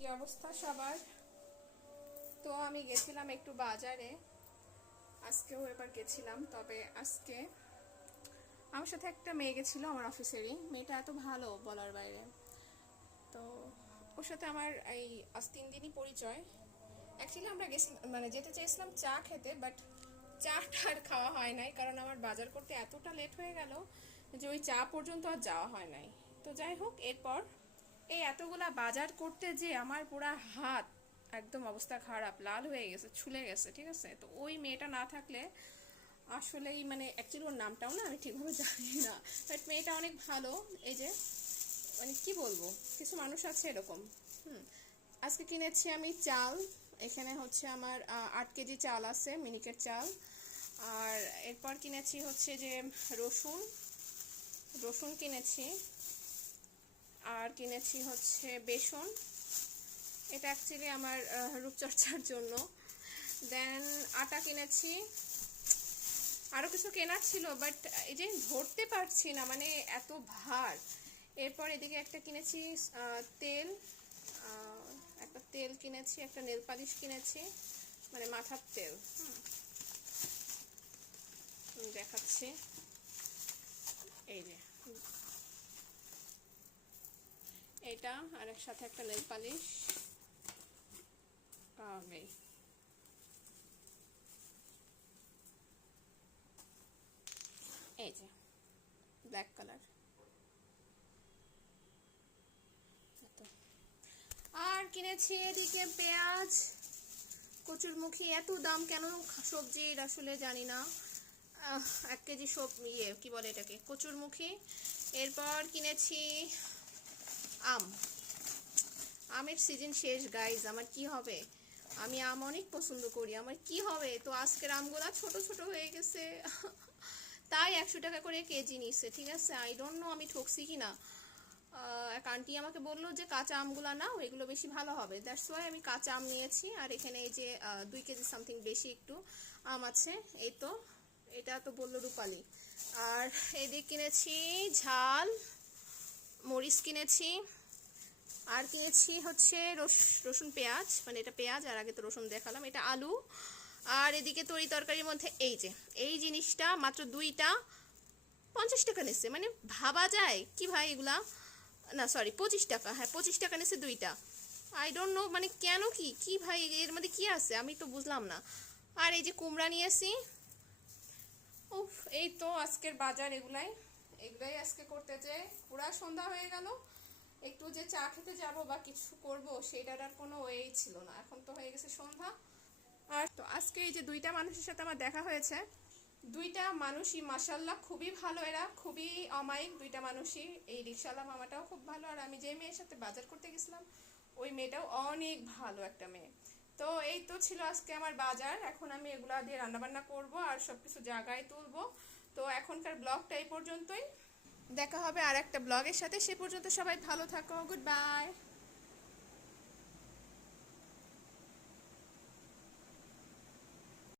কি অবস্থা সবার? তো আমি গেছিলাম একটু বাজারে। আজকেও এবার গেছিলাম, তবে আজকে আমার সাথে একটা মেয়ে গেছিল আমার অফিসেরই। মেয়েটা এত ভালো বলার বাইরে। তো ওর সাথে আমার এই আজ তিন দিনই পরিচয়। অ্যাকচুয়ালি আমরা গেছি মানে যেতে চেয়েছিলাম চা খেতে বাট চাটা আর খাওয়া হয় নাই, কারণ আমার বাজার করতে এতটা লেট হয়ে গেল যে ওই চা পর্যন্ত আর যাওয়া হয় নাই। তো যাই হোক, এরপর এই এতগুলা বাজার করতে যে আমার পুরা হাত একদম অবস্থা খারাপ, লাল হয়ে গেছে, ছুলে গেছে, ঠিক আছে? তো ওই মেয়েটা না থাকলে আসলেই মানে অ্যাকচুয়ালি ওর নামটাও না আমি ঠিকভাবে জানি না। বাট মেয়েটা অনেক ভালো, এই যে মানে কি বলব, কিছু মানুষ আছে এরকম, হুম। আজকে কিনেছি আমি চাল, এখানে হচ্ছে আমার আট কেজি চাল আছে, মিনিকেট চাল। আর এরপর কিনেছি হচ্ছে যে রসুন রসুন কিনেছি। আর কিনেছি হচ্ছে বেসন। এটা অ্যাকচুয়ালি আমার রূপচর্চার জন্য। দেন আটা কিনেছি। আরও কিছু কেনার ছিল বাট এই যে ধরতে পারছি না মানে এত ভার। এরপর এদিকে একটা কিনেছি তেল। একটা তেল কিনেছি, একটা নেল পালিশ কিনেছি মানে মাথার তেল দেখাচ্ছি। এই যে এটা, আর এর সাথে একটা নেল পালিশ। পাবে এই যে ব্ল্যাক কালার আর কিনেছি এদিকে পেঁয়াজ। কচুরমুখী এত দাম কেন সবজির আসলে জানি না। এক কেজি সব ইয়ে কি বলে এটাকে? কচুরমুখী এরপর কিনেছি আম। আমের সিজন শেষ গাইজ আমার কি হবে? আমি আম অনেক পছন্দ করি, আমার কি হবে? তো আজকের আমগুলা ছোট ছোট হয়ে গেছে। তাই একশো টাকা করে কেজি নিচ্ছে ঠিক আছে? আই ডোন্ট নো আমি ঠকছি কি না। এক আন্টি আমাকে বলল যে, কাঁচা আমগুলা নাও, এগুলো বেশি ভালো হবে। দ্যাটস ওয়াই আমি কাঁচা আম নিয়েছি, আর এখানে এই যে দুই কেজি সামথিং বেশি একটু আম আছে, এই তো, এটা তো বলল রূপালি। আর এদিক কিনেছি ঝাল মরিচ কিনেছি। আর কিনেছি হচ্ছে রস- রসুন পেঁয়াজ। মানে এটা পেঁয়াজ, আর আগে তো রসুন দেখালাম। এটা আলু। আর এদিকে তরি তরকারির মধ্যে এই যে, এই জিনিসটা মাত্র দুইটা পঞ্চাশ টাকা নিচ্ছে মানে ভাবা যায় কি ভাই এগুলা? না সরি পঁচিশ টাকা। হ্যাঁ পঁচিশ টাকা নিচ্ছে দুইটা। আই ডোন্ট নো মানে কেন কি? কি ভাই, এর মধ্যে কি আছে? আমি তো বুঝলাম না। আর এই যে কুমড়া নিয়েছি উফ, এই তো আজকের বাজার এগুলাই। এগুলাই আজকে করতে যে পুরা সন্ধ্যা হয়ে গেল। একটু যে চা খেতে যাব বা কিছু করব সেটার আর কোনো ওয়েই ছিল না। এখন তো হয়ে গেছে সন্ধ্যা। আর তো আজকে এই যে দুইটা মানুষের সাথে আমার দেখা হয়েছে, দুইটা মানুষই মাসাল্লাহ খুবই ভালো। এরা খুবই অমায়িক দুইটা মানুষই। এই রিক্সাওয়ালা মামাটাও খুব ভালো। আর আমি যে মেয়ের সাথে বাজার করতে গেছিলাম, ওই মেয়েটাও অনেক ভালো একটা মেয়ে। তো এই তো ছিল আজকে আমার বাজার। এখন আমি এগুলা দিয়ে রান্নাবান্না করব আর সবকিছু জায়গায় তুলবো। তো এখনকার ব্লগটা এই পর্যন্তই। দেখা হবে আর একটা ব্লগের সাথে। সে পর্যন্ত সবাই ভালো থাকো। Good bye